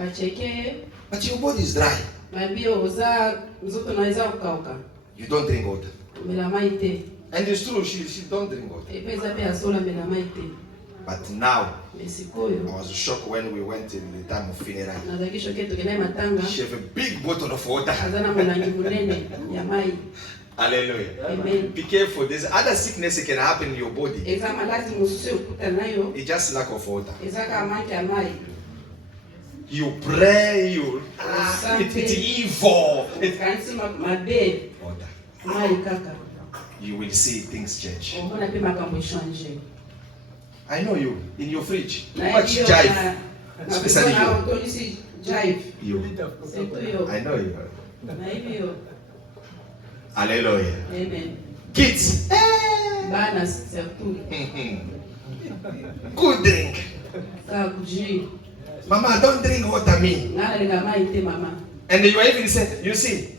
But your body is dry. You don't drink water. And it's true, she don't drink water. But now, I was shocked when we went in the time of funeral. She have a big bottle of water. Hallelujah. Amen. Be careful. There's other sickness that can happen in your body. It's just lack of water. You pray, it's evil. Water. You will see things change. I know you. In your fridge. Too much jive. Especially you. I know you. Hallelujah. Amen. Kids. Good drink. Mama, don't drink water me. And you even say, you see,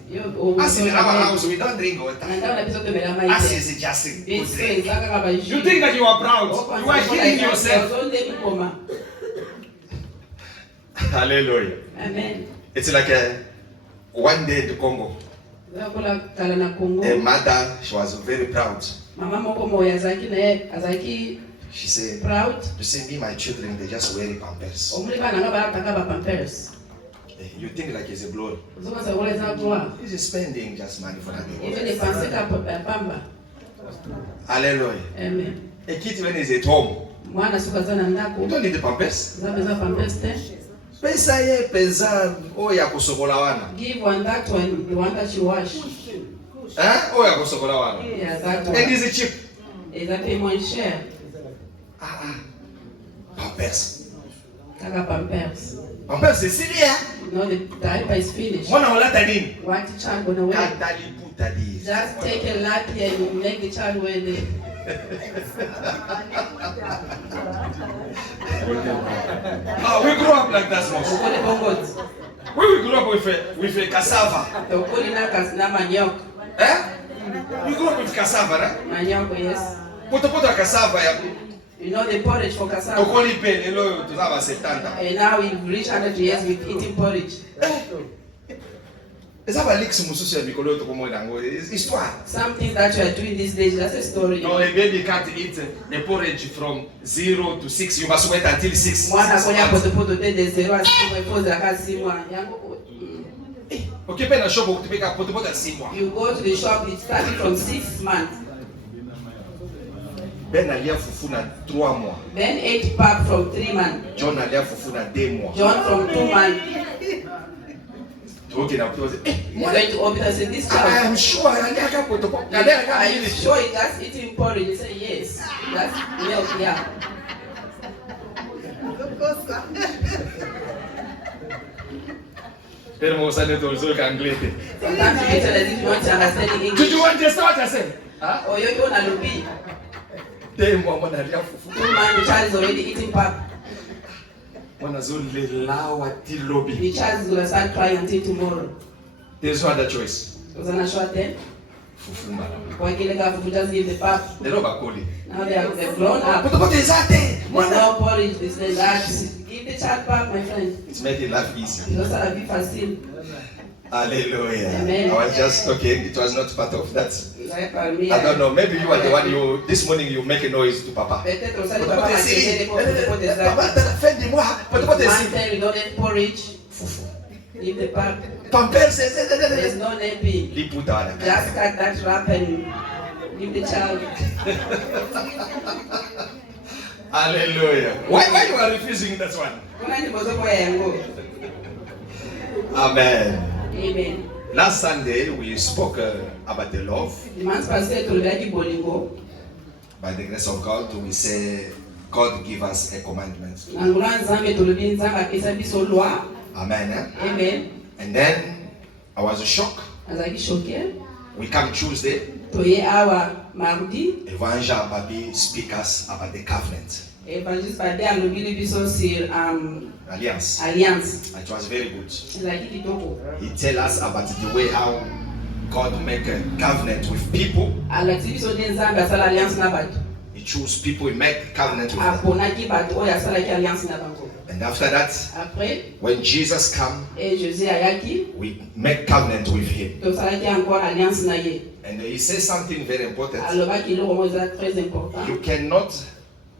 as in our house, we don't drink water. As is just a good drink. You think that you are proud. You are killing yourself. Hallelujah. Amen. It's like one day in the Congo. A mother, she was very proud. She said, proud. You see, me, my children, they just wear Pampers. You think like it's a glory. He's spending just money for nothing. Hallelujah. Amen. A kid when he's at home, you don't need the Pampers. Pesa ye pesa oya kusokola wana. Give one that one, the one that you wash. Oya kusokola wana. Yeah, that one. And is it cheap? Is that payment share? Pampers. Pampers. Pampers is still here. No, the diaper is finished. Mwana wala tani. What the child gonna wear? Katali putali. Just take a lap here and make the child wear it. We grew up like that, most. We grew up with a cassava. We grew up with cassava, right? Manioc, yes. Poto cassava. You know the porridge for cassava. And now we've reached 100 years with eating porridge. Something that you are doing these days, that's a story. No, a baby can't eat the porridge from 0 to 6. You must wait until 6. You go to the shop, it's starting from 6 months. Ben alia fufuna 3 mois. Ben ate pap from 3 months. John alia fufuna 2 mois. John from 2 months. Okay, now you're going to open and say, this child. I am sure. Are you sure he just eating porridge? You say yes. That's milk, yeah. Sometimes you get as if you want to understand English. Did you understand what I said? Or you don't know be. 2 mois, the child is already eating pap. The child is going to start crying until tomorrow. There's no other choice. Fufumba. Just give the pap. Now they are grown up. No porridge, this and that. Give the child pap, my friend. It's making life easy. Hallelujah. Amen. I was just talking. It was not part of that. I don't know. Maybe you are the one. This morning you make a noise to Papa. We don't eat porridge. Leave the pap. There's no napping. Just cut that wrap and leave the child. Hallelujah. Why you are refusing that one? Amen. Amen. Last Sunday we spoke about the love. By the grace of God, we say God give us a commandment. Amen. Amen. And then I was shocked. We come Tuesday. Evangel Babi speak us about the covenant. Alliance. It was very good. He tell us about the way how God make a covenant with people. He choose people, he make covenant with them. And after that, après, when Jesus came, et Jésus ayaki, we make covenant with him. tosalaki encore alliance na ye. And he says something very important. Alobaki eloko eza très important. You cannot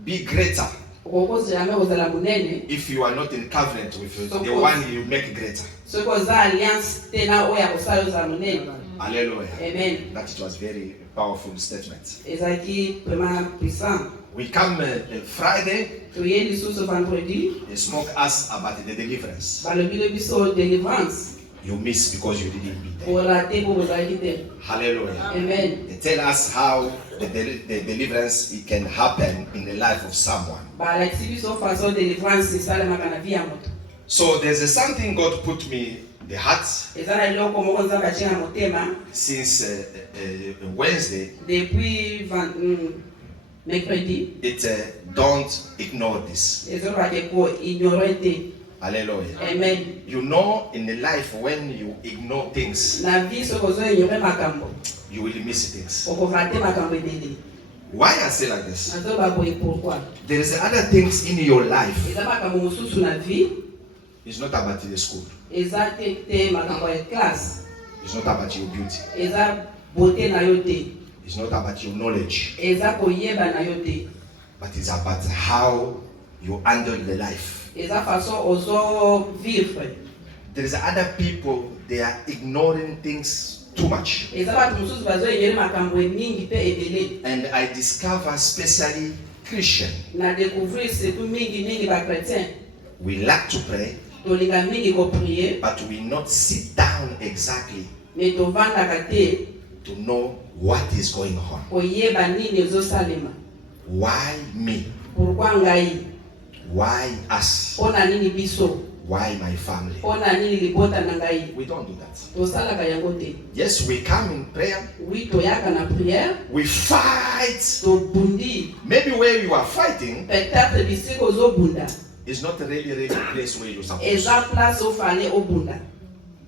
be greater Okokosi jamais kozala munene. if you are not in covenant with the one you make greater. Soki oza alliance te na oyo akosala ozala munene. Hallelujah. Amen. That it was very powerful statement. Ezalaki vraiment puissant. We come Friday. Toye lisusu vendredi. They spoke us about the deliverance. Balobile biso délivrance. You miss because you didn't be there. Orate po bozalaki te. Hallelujah. Amen. They tell us how the deliverance it can happen in the life of someone. Balakisi biso façon délivrance esalemaka na vie ya moto. So there's something God put me the heart Eza na eloko moko nzambe atie na motema since Wednesday. depuis mercredi. Don't ignore this. Ezolobaki ko ignore te. Hallelujah. Amen. You know, in the life when you ignore things, Na vie soki ozo ignore makambo, you will miss things. okorate makambo ebele. Why I say like this? Nazoba boye pourquoi? There is other things in your life. Eza makambo mosusu na vie, It's not about the school. eza te makambo ya classe, It's not about your beauty. eza beauté na yo te, It's not about your knowledge. eza koyeba na yo te, But it's about how you handle the life. eza façon ozo vivre. There is other people, they are ignoring things too much. Eza bato mosusu bazo ignore makambo mingi pe ebele. And I discover especially Christian. Na découvrir surtout mingi ba chrétien. We like to pray, Tolinga mingi ko prier, but we not sit down exactly mais tovandaka te to know what is going on. koyeba nini ezosalema. Why me? Pourquoi ngai? Why us? Pona nini biso? Why my family? Pona nini libota na ngai? We don't do that. Tosalaka yango te. Yes, we come in prayer. Oui, toyaka na prière. We fight. Tobundi. Maybe where you are fighting Peut-être bisika ozobunda. is not really the place where you're supposed to. Eza place ofale obunda.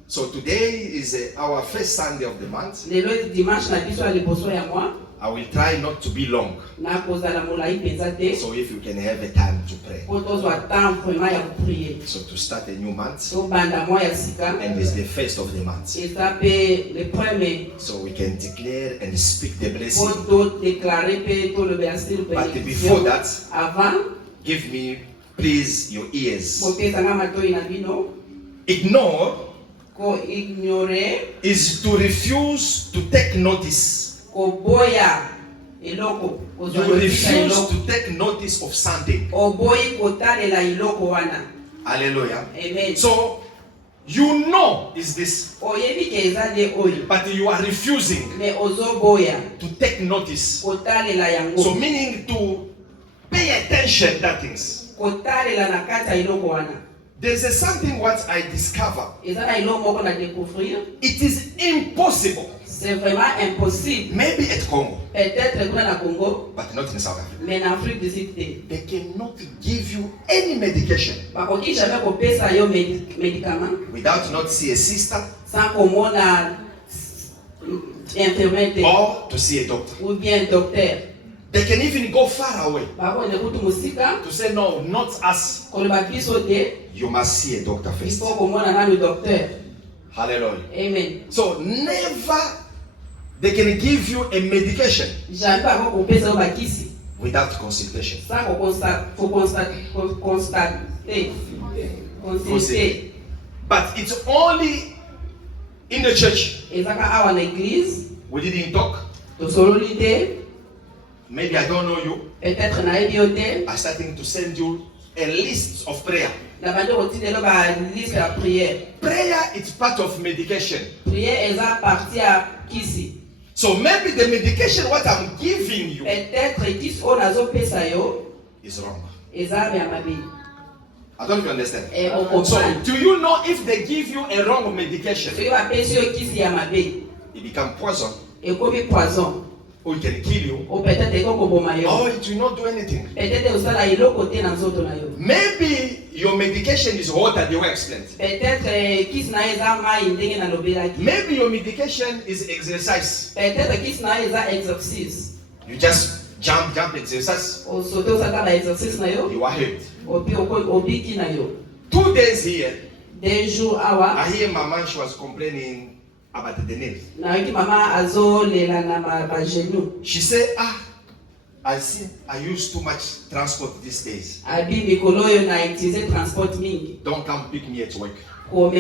So today is our first Sunday of the month. Lelo dimanche na biso ya liboso ya mwa. I will try not to be long. Na kozala molai penza te. So if you can have a time to pray. Po tozwa temps vraiment ya prier. So to start a new month. To banda mwa ya sika. And it's the first of the month. Eza pe le premier. So we can declare and speak the blessing. Po to déclarer pe to le bénédiction. But before that, avant, give me please your ears. Mopesa nga matoi na bino. Ignore Ko ignore. Is to refuse to take notice. Koboya eloko. You refuse to take notice of something. Oboyi kotalela eloko wana. Hallelujah. Amen. So you know is this, Oyebi ke eza de oyo. but you are refusing Me ozoboya to take notice. kotalela yango. So meaning to pay attention to that things. Kotalela na kati ya eloko wana. There's something what I discover. Eza na eloko moko na découvrir. It is impossible. C'est vraiment impossible. Maybe at Congo. Peut-être kuna na Congo. But not in South Africa. Mais na Afrique du Sud te. They cannot give you any medication. Bakoki jamais kopesa yo médicament. Without not see a sister. Sans komona infirmière te. Or to see a doctor. Ou bien docteur. They can even go far away. Bakonde kutu musika. To say no, not us. Koloba biso te. You must see a doctor Il first. faut komona na le docteur. Hallelujah. Amen. So never they can give you a medication Jamais bako kopesa yo bakisi. without consultation. Sans constater. But it's only in the church. Ezaka awa na église. We didn't talk. Tosololi te. Maybe I don't know you. Peut-être na yebi yo te. I'm starting to send you a list of prayer. Na bando kotinelo ba liste ya prière. Prayer is part of medication. Prière eza partie ya kisi. So maybe the medication what I'm giving you Peut-être kisi o nazo pesa yo is wrong. eza ya mabe. I don't know if you understand. On So comprend. do you know if they give you a wrong medication, Soki ba pesi yo kisi ya mabe, it become poison, ekomi poison. or it can kill you, O peut-être ekoko boma yo. or it will not do anything. Peut-être osala eloko te na nzoto na yo. Maybe your medication is water, the way I explained. Peut-être kisi na eza mai ndenge na lobelaki. Maybe your medication is exercise. Peut-être kisi na eza exercice. You just jump exercise, Osote osala ba exercice na yo. you are healed. 2 days here, 2 jours awa. I hear my mom, she was complaining about the nails. She said, I see I use too much transport these days. Don't come pick me at work. I want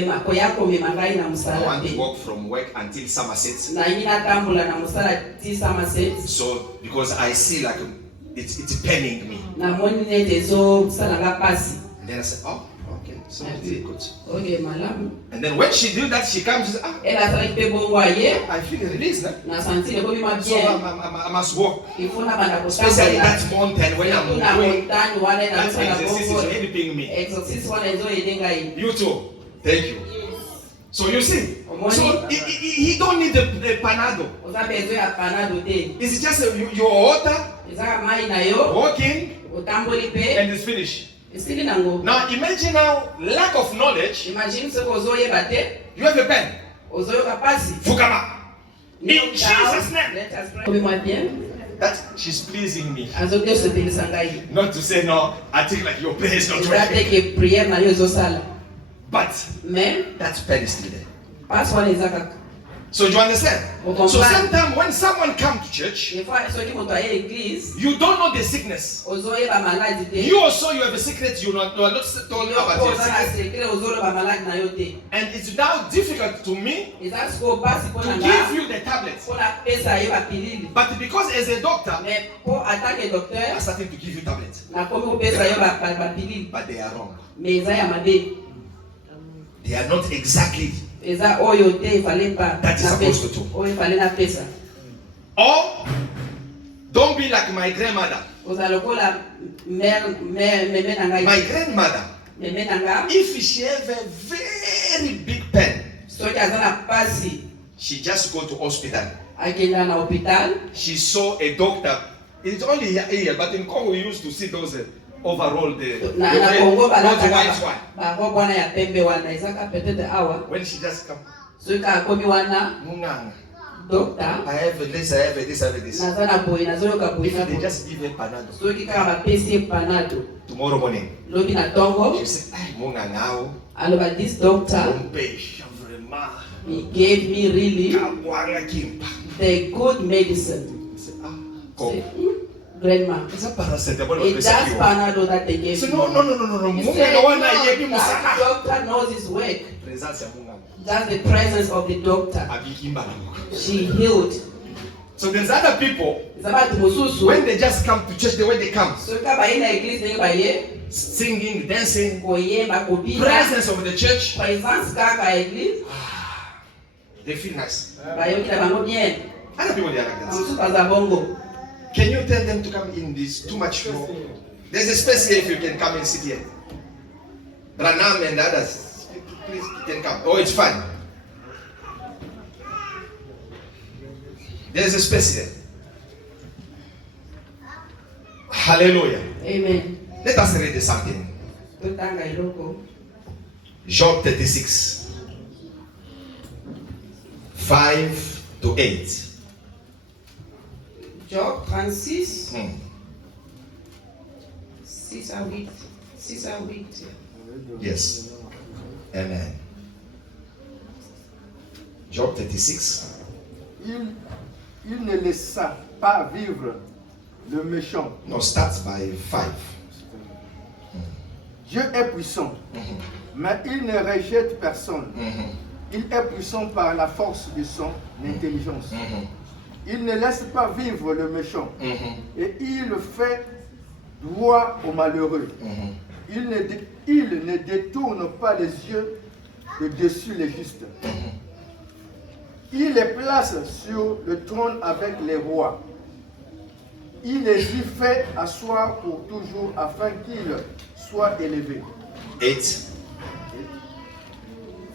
to walk from work until Somerset. So because I see like it's paining me. And then I said, oh, okay, so good. And then when she do that, she comes, she says, I feel released. So I must walk. Especially that mountain when I'm going, that exercise is helping me. You too. Thank you. So you see, so he don't need the Panado. It's just your water, walking, and it's finished. Now imagine now lack of knowledge. You have a pen. Fukama. In Jesus' name. That she's pleasing me. Not to say no, I think like your prayer is not working. But that pen is still there. So you understand? So sometimes when someone comes to church, you don't know the sickness. You also you have a secret you are not told about your secret. And it's now difficult to me to give you the tablets. But because as a doctor, I'm starting to give you tablets. But they are wrong. They are not exactly that is supposed to do. Or don't be like my grandmother. My grandmother, if she have a very big pen, she just go to hospital. She saw a doctor. It's only here, but in Congo we used to see those overall the white one. When she just come, doctor, I have this, I have this, I have this. If they just give a Panado, tomorrow morning, she say, this doctor, he gave me really the good medicine. Grandma, it's just Panado that they gave me. No. That doctor knows his work. That's the presence of the doctor. She healed. So there's other people, when they just come to church, the way they come, singing, dancing, presence of the church, they feel nice. Other people, they are like that. Can you tell them to come in this too much more? There's a space here if you can come and sit here. Branham and others, please you can come. Oh, it's fine. There's a space here. Hallelujah. Amen. Let us read something. Job 36, 5-8. Job 36, 6-8. Yes. Amen. Job 36. Il ne laissa pas vivre le méchant. No, starts by 5. Dieu est puissant, mais il ne rejette personne. Il est puissant par la force de son intelligence. Il ne laisse pas vivre le méchant et il fait droit aux malheureux. Il ne détourne pas les yeux de dessus les justes. Il les place sur le trône avec les rois. Il les y fait asseoir pour toujours afin qu'ils soient élevés. 8.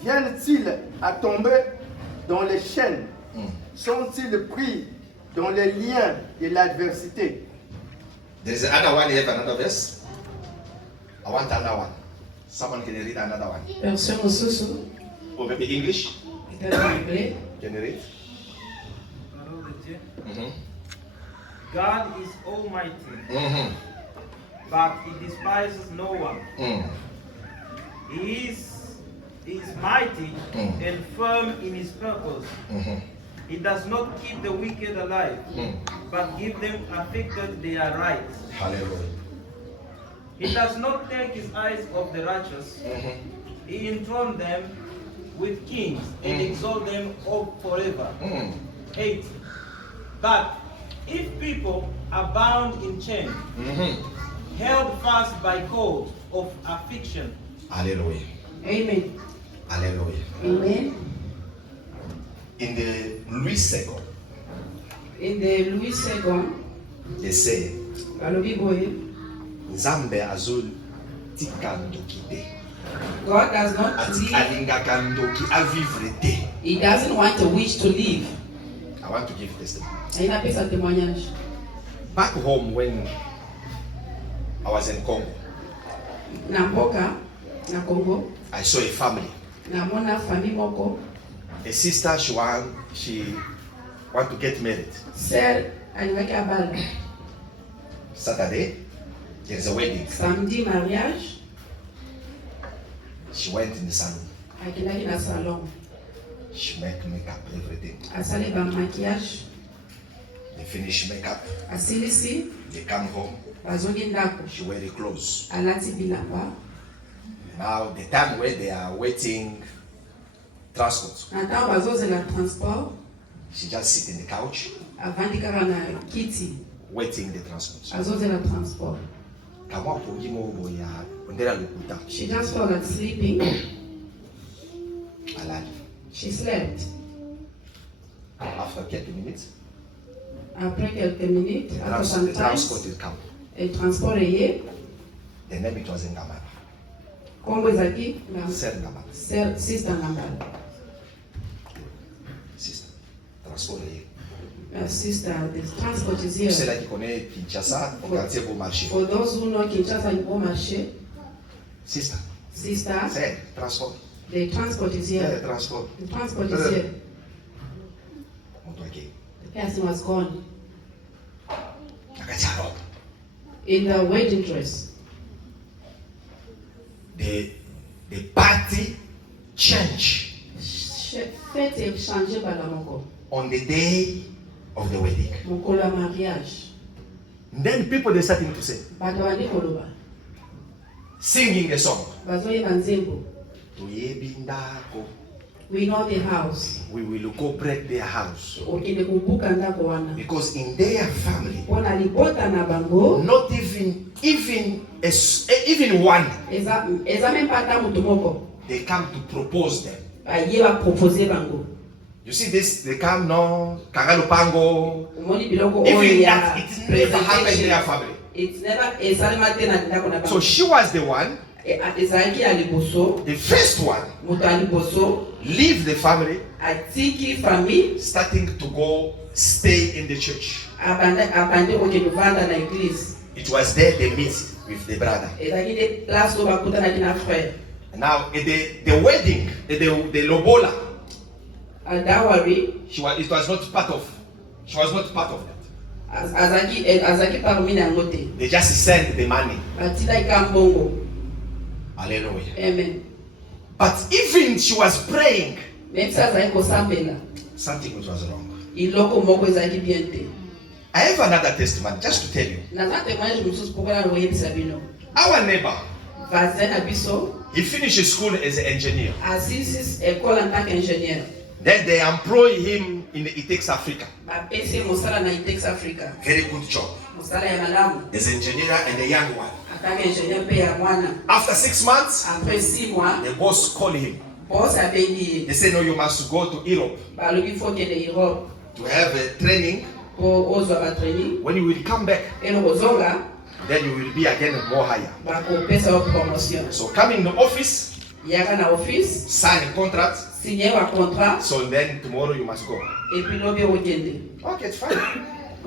Viennent-ils à tomber dans les chaînes? Sont-ils pris dans les liens de l'adversité? There is another one. You have another verse. I want another one. Someone can read another one. Version Osusu. Or maybe English. Can you read? God is almighty. but he despises no one. He is mighty and firm in his purpose. He does not keep the wicked alive, but give them afflicted their rights. Hallelujah. He does not take his eyes off the righteous. He enthroned them with kings and exalt them all forever. 8. But if people are bound in chains, held fast by cords of affliction. Hallelujah. Amen. Hallelujah. Amen. In the Louis II, they say, Nzambe azul tikandoki. God does not live. He doesn't want a wish to live. I want to give testimony. Back home when I was in Congo, I saw a family. A sister, she want to get married. Saturday, there's a wedding. Samedi mariage. She went in the salon. Akilaki na salon. She make makeup, everything. Asali ba maquillage. They finish makeup. Asilisi. They come home. Bazogi ndako. She wear the clothes. Alati bilamba. Now the time where they are waiting transport. Nata bazozela transport. She just sit in the couch. Avandi kaka na kiti. Waiting the transport. Azozela transport. She just felt like sleeping. She slept. After 30 minutes, après quelques minutes, after some the time, transport will come. Le transport est here. The name it was in Ngambala. Kombo ezaki? Sister Ngambala. Sister Ngambala. Sister. Transport est here. Sister, the transport is here. Celle-là qui connaît Kinshasa, au quartier Beau Marché. For those who know Kinshasa in Beau Marché. Sister. Sister. C'est transport. The transport is here. Yeah, transport. The transport is here. The person was gone. In the wedding dress. The party changed. Fête changé par la moko. On the day of the wedding. Mokolo ya mariage. Then people they starting to say. Bato bandi koloba. Singing a song. Bazoyeba nzembo. Tuyebindako. We know the house. We will go break their house. Okende kumbuka ndako wana. Because in their family, Pona libota na bango. not even one. Eza même pas ta mutu moko. They come to propose them. Ayeba proposer bango. You see this? They come no kagalopango. Umoni biloko Even oya. that it never happened in their family. It's never esalema tena ndako na bango. So she was the one. Ezalaki ya liboso. The first one. Mutu ya liboso. Leave the family. Atiki famille. Starting to go stay in the church. Abande okende vanda na église. It was there they meet with the brother. Ezalaki de place oyo bakutanaki na frère. Now the wedding, the lobola. Dowry. It was not part of. She was not part of that. Azaki parmi nango te. They just sent the money. Batila ikambongo. Hallelujah. Amen. But even she was praying. Même ça azaki kosambela. Something was wrong. Iloko moko ezalaki bien te. I have another testimony just to tell you. Naza témoignage mosusu mpo na koyebisa bino. Our neighbor. Voisin na biso. He finished school as an engineer. Asisi école en tant qu'ingénieur. Then they employ him in the Itex Africa. Bapesi mosala na Itex Africa. Very good job. Mosala ya malamu. As an engineer and a young one. Ataka ingénieur pe ya mwana. After 6 months, après 6 mois, the boss called him. Boss abendi. They said no, you must go to Europe. Balobi faut kende Europe. To have a training. Pour ozwa ba training. When you will come back. Eno kozonga. Then you will be again more higher. Bakopesa promotion. So come in the office. Yaka na office. Sign a contract. Signer un contrat. So then tomorrow you must go. Et puis lobi okende. Okay, it's fine.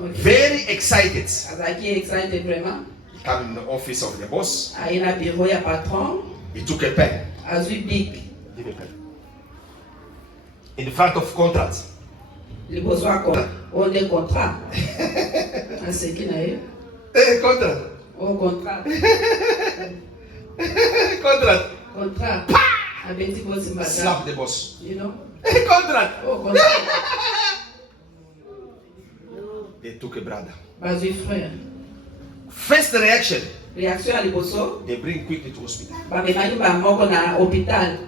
Okay. Very excited. Azaki excited vraiment. He came in the office of the boss. Aina bureau ya patron. He took a pen. Azui big. Give a pen. In front of contract. Liboso ako. On des contrats. Aseki na ye. Contract. Oh, contrat. Contract. Contrat. Slap the boss. You know? Contract. Oh, contrat. They took a brother. Bazui frère. First reaction. Réaction à liboso. They bring quickly to hospital. Babemaki bamoko na hôpital.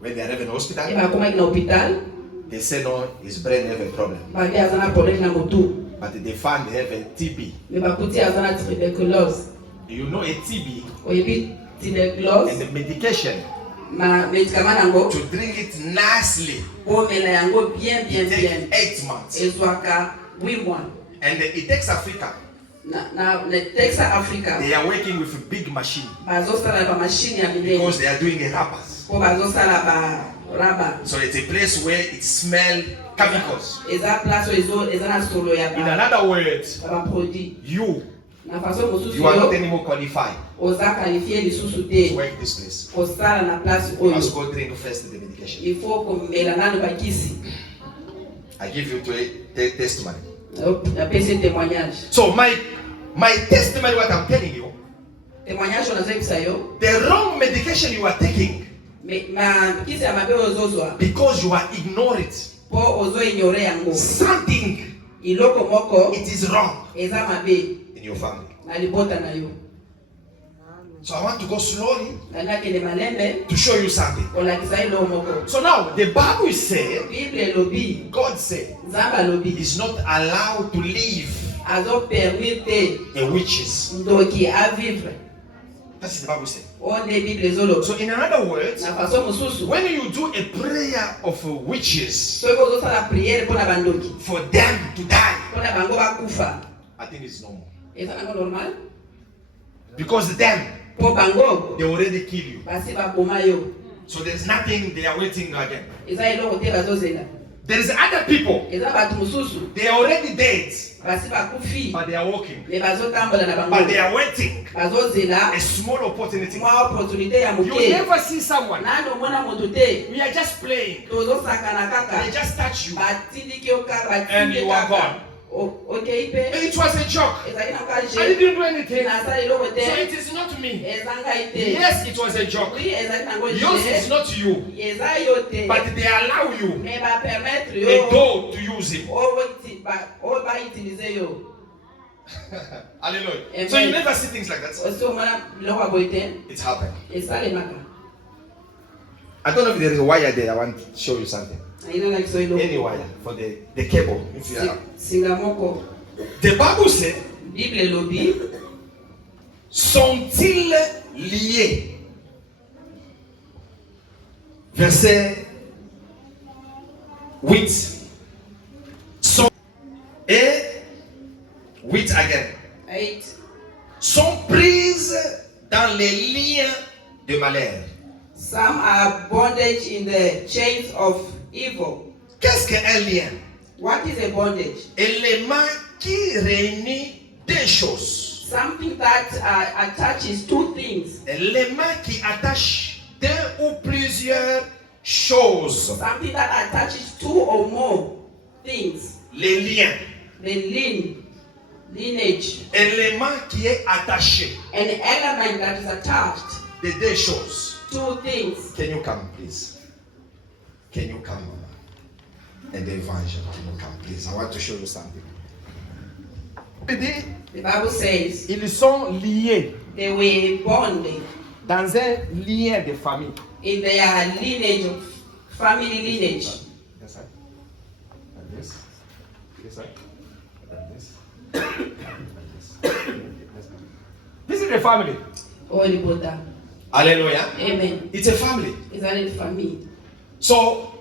When they arrive in the hospital, Bakomaki na hôpital. they say no, his brain have a problem. Babi azana problème na motu. But they find they have a TB. Mais bakuti azana tuberculose. You know a TB Oyebi tuberculose. and the medication Ma médicament nango. to drink it nicely. Omela yango bien It bien. takes 8 months. Ezwaka 8 mois. And it takes Africa. Na Texas Africa. They are working with a big machine Bazosala ba machine ya minene. because they are doing a rappers. Po bazosala ba raba. So it's a place where it smells chemicals. Eza place eza na solo ya In ba. another words, Ba produit. you Na façon mosusu are not yo anymore qualified oza qualifié lisusu to te. work this place. Kosala na place You must oyo. go drink first the medication. Il faut komela nano bakisi. I give you to a testimony. Napesi témoignage. So my testimony, what I'm telling you, Témoignage on a fait yo. the wrong medication you are taking Mais ma kisi ya mabe ozozwa. because you are ignorant. Po ozo ignore yango. Something Iloko moko it is wrong eza mabe in your family. na libota na yo. So I want to go slowly Nanga kele malembe to show you something. olakisa ilo moko. So now the Bible says, Bible elobi. God said, Nzamba lobi. He's not allowed to leave Azo permite the witches. ndoki a vivre. That's what the Bible says. Onde Bible ezolo. So in other words, Na façon mosusu. when you do a prayer of witches Soki ozosala priere mpona bandoki. for them to die, Mpona bango bakufa. I think it's normal. Eza nango normal? Because them, Po bango they already kill you. basi baboma yo. So there's nothing they are waiting again. Eza eloko te bazozela. There is other people, Eza bato mosusu they are already dead, basi bakufi. but they are walking. Me bazotambola na But they bango. are waiting Bazozela a small opportunity. mwa opportunité ya You moke. never see someone. Nani omona moto te. We are just playing. Tozosakana kaka. They just touch you. Batindiki yo kaka And batindi you are kaka. gone. Okay pe. It was a joke. Ezali na I kaje. didn't do anything. Nasala eloko So te. it is not me. Ezanga ite. Yes, it was a joke. Oui, ezali nango Yours is je. not you. Eza yo te. But they allow you Me ba permettre a yo. door to use it. O ba utiliser yo. Hallelujah. Amen. So you never see things like that. Osi omona biloko ya boye te. It's happened. Esalemaka. I don't know if there is a wire there. I want to show you something. Aina na kiso eloko. Any wire for the cable. If you have. Singa moko. The Bible said, Bible elobi. sont-ils liés? Verset 8. Et 8 again. 8. Sont prises dans les liens de malheur. Some are bondage in the chains of evil. Qu'est-ce qu'un lien? What is a bondage? Élément qui réunit deux choses. Something that attaches two things. Élément qui attache deux ou plusieurs choses. Something that attaches two or more things. Les liens. The lineage. Élément qui est attaché An element that is attached. de deux choses. Two things. Can you come, please? Can you come? And the evangel, can you come, please? I want to show you something. The Bible says Ils sont liés they were bonded dans un lien de famille. in their lineage, of family lineage. Yes, sir. Like this. Yes, sir. Like this. Like this. This is the family. Holy Buddha. Hallelujah. Amen. It's a family. Is that it for me? So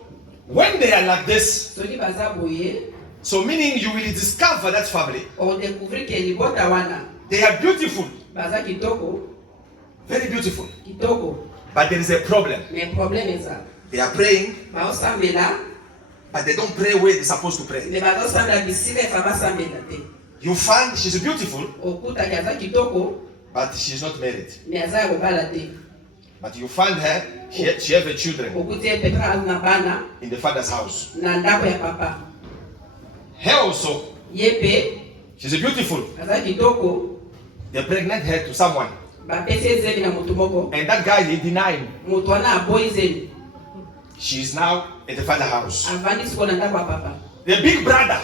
when they are like this, So ni bazaboye so meaning you will discover that family. o découvrir que libota wana They are beautiful, baza kitoko very beautiful. kitoko. But there is a problem. Mais problème eza They are praying, baosambela but they don't pray where they're supposed to pray. me bazosambela bisika efa basambela te. You find she's beautiful, Okutaki aza kitoko but she's not married. me aza ya kobala te. But you find her, she have a children Okuti ye pepe aza na bana in the father's house. na ndako ya papa. Her also, Ye pe she's beautiful, aza kitoko They pregnant her to someone. And that guy, he denied. She is now in the father's house. The big brother,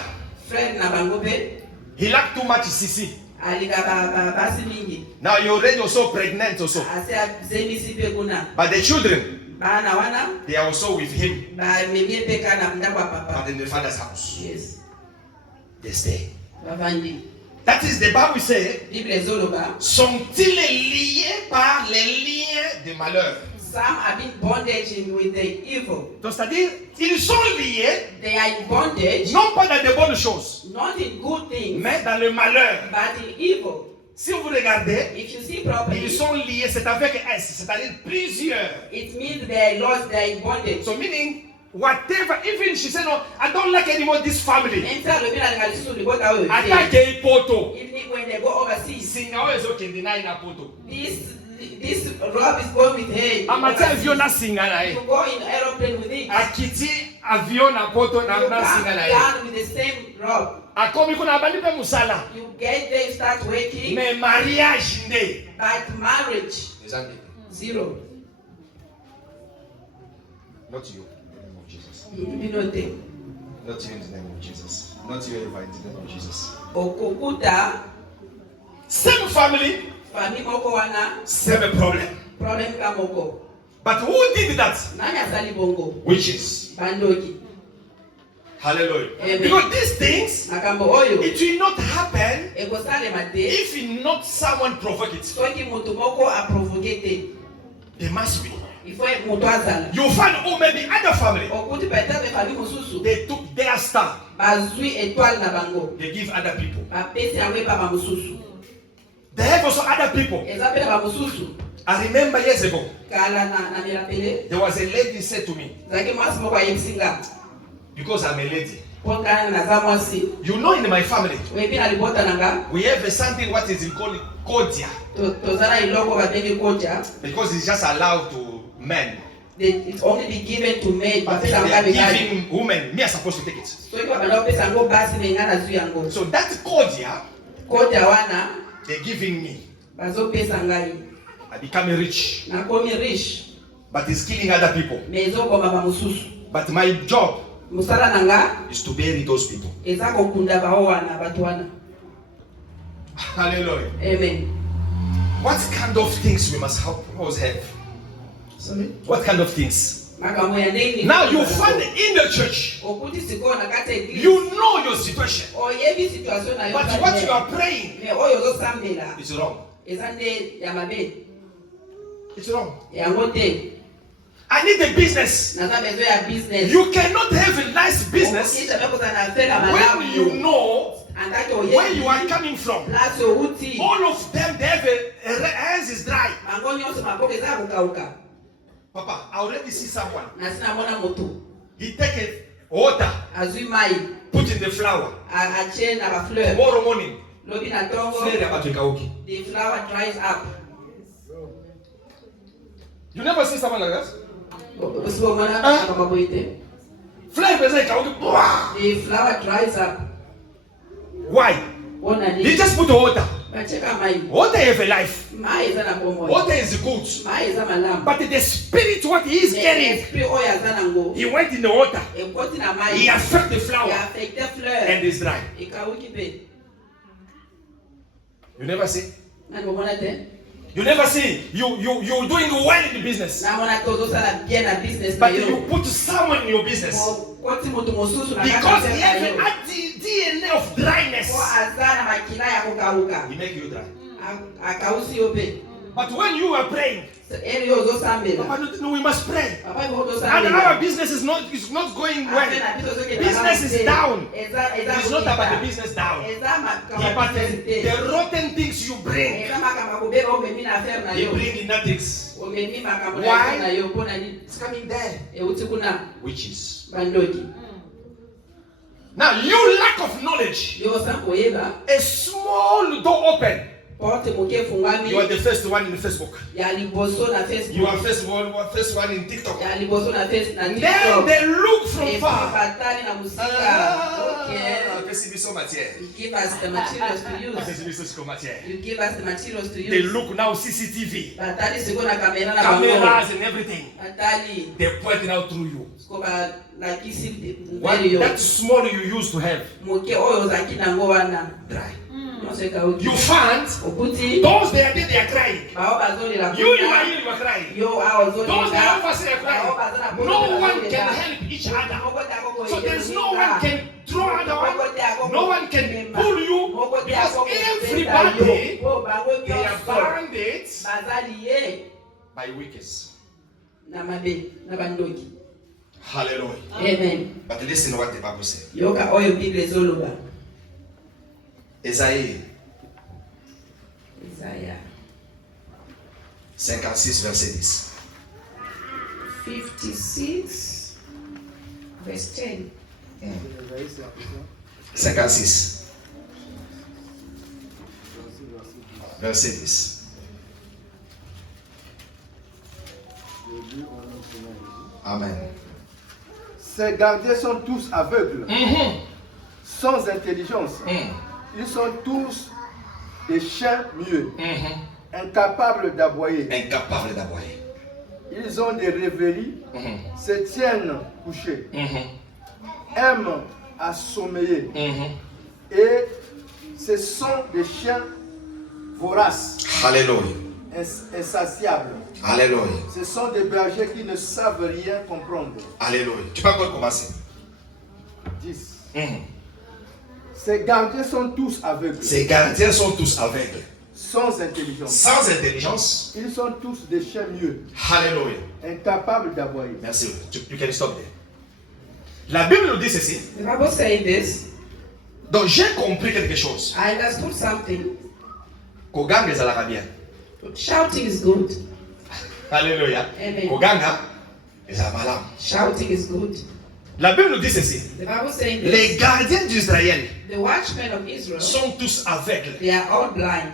he lacked too much CC. Now you're already also pregnant also. But the children, they are also with him. But in the father's house. Yes. They stay. That is the Bible say. Sont-ils liés par les liens de malheur? Some have been bondage with the evil. Donc c'est-à-dire, ils sont liés. They are in bondage. Non pas dans de bonnes choses. Not in good things. Mais dans le malheur. But in evil. Si vous regardez, if you see properly, ils sont liés, c'est avec S, c'est-à-dire plusieurs. It means they are lost, they are in bondage. So meaning, whatever, even she said, no, I don't like anymore this family. Attaque a poto. Even when they go overseas, Singa is okay deny na poto. This rob is going with her. Amati avion na singa na you go in aeroplane with it. Akiti avion na poto na singa na down with the same rob. Akomi kuna abandi pe musala. You get there, start working. Mais mariage nde. But marriage, zero. Not you. In the name of Jesus. You know them. Not you in the name of Jesus. Not you ever in the name of Jesus. Okukuta. Same family. Family moko wana. Same problem. Problem kamoko. But who did that? Nani asali bongo? Witches. Bandoki. Hallelujah. Amen. Because these things, Makambo oyo. it will not happen Ekosale mate. if not someone provoke it. Soki mutu moko a provoqué. There must be. Il faut mutu azala. You find maybe other family. Okuti peut-être famille mususu. They took their star. Bazui étoile na bango. They give other people. Bapesi yango pa mususu. They have also other people. Ezapela ba mususu. I remember years ago. Kala na mirapele. There was a lady said to me. Zaki mwasi moko ayemsinga. Because I'm a lady. You know, in my family, we have something what is called kodia. Because it's just allowed to men. It's only be given to men. But they are giving women. Me are supposed to take it. So that kodia, they're giving me. I become rich. But it's killing other people. But my job is to bury those people. Hallelujah. Amen. What kind of things we must always have? Sorry? What kind of things? Now you find in the church, you know your situation. But what you are praying is wrong. It's wrong. I need a business. You cannot have a nice business when you know where you are coming from. All of them, their hands is dry. Papa, I already see someone. He take a water, put in the flour. Tomorrow morning, the flour dries up. You never see someone like that? The flour dries up. Why? He just put water. Water have a life. Water is good. But the spirit, what he is getting, he went in the water. He affected the flour. And it's dry. You never see? You never see you're doing well in the business. But you put someone in your business because he has an DNA of dryness. He make you dry. But when you are praying, Papa, no, we must pray. And our business is not going well. Business is down. It's not about the business down. But the rotten things you bring, you bring in nothing. Why? It's coming there. Witches. Now, you lack of knowledge. A small door open. You are the first one in Facebook. You are first one in TikTok. Then they look from far. You give us the materials to use. You give us the materials to use. They look now CCTV. Cameras and everything. They point out through you. That small you used to have. Dry. You find those they are there, they are crying. You are here, you are crying. Those they are over there crying. No one can help each other. So there's no one can throw other one. No one can pull you because everybody they are bandits by wickets. Hallelujah. Amen. But listen to what the Bible says. Isaïe 56 verset 10. 56 verse 10. 56 verset 10. Amen. Ces gardiens sont tous aveugles, sans intelligence. Ils sont tous des chiens muets, incapables d'aboyer. Ils ont des rêveries, se tiennent couchés, aiment à sommeiller. Et ce sont des chiens voraces, Alléluia. insatiables. Alléluia. Ce sont des bergers qui ne savent rien comprendre. Alléluia. Tu peux encore commencer. 10. Ces gardiens sont tous aveugles. Ces gardiens sont tous aveugles. Sans intelligence. Sans intelligence. Ils sont tous des chiens muets. Alléluia. Incapables d'aboyer. Merci. You can stop there. La Bible nous dit ceci. The Bible says this. Donc j'ai compris quelque chose. I understood something. Koganga ezalaka bien. Shouting is good. Alléluia. Amen. Koganga ezalaka malamu. Shouting is good. La Bible nous dit ceci. The Bible says this. Les gardiens d'Israël The watchmen of Israel, sont tous aveugles. they are all blind.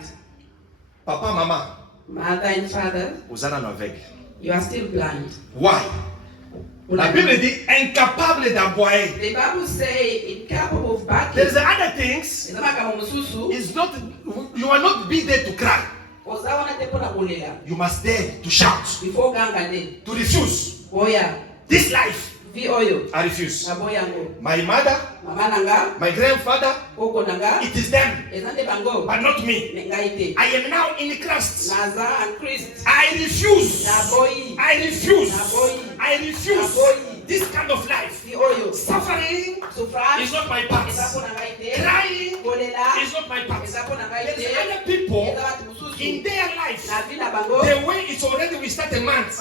Papa, maman, Mother and father, vous êtes aveugles. you are still blind. Why? La Bible dit incapable d'aboyer. The Bible says incapable of barking. There's other things. It's not. You are not be there to cry. You must dare to shout. To refuse. This life. I refuse. My mother, my grandfather, it is them, but not me. I am now in Christ. I refuse. I refuse. I refuse this kind of life. Suffering is not my part. Crying is not my part. There's other people in their life. The way it's already we start a month.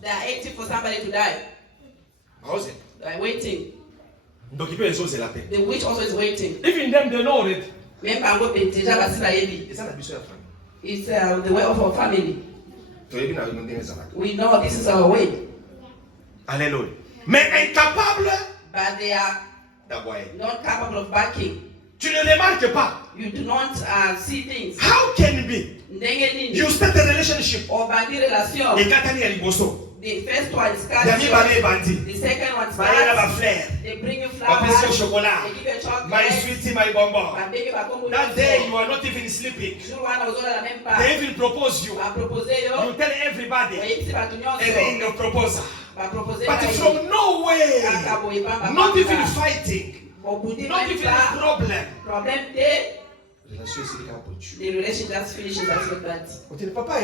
They are waiting for somebody to die. They are waiting. The witch also is waiting. Even them, they know it. It's the way of our family. We know this is our way. Alléluia. Mais incapable. But they are not capable of barking. Tu ne remarques pas. You do not see things. How can it be? You start a relationship. The first one is casual. The second one is bad. They bring you flowers. They give you chocolate. My sweetie, my bonbon. That day you are not even sleeping. They even propose you. You tell everybody. And in proposal. But from nowhere, not even fighting, not even a problem. The relation just finishes as with that. Papa,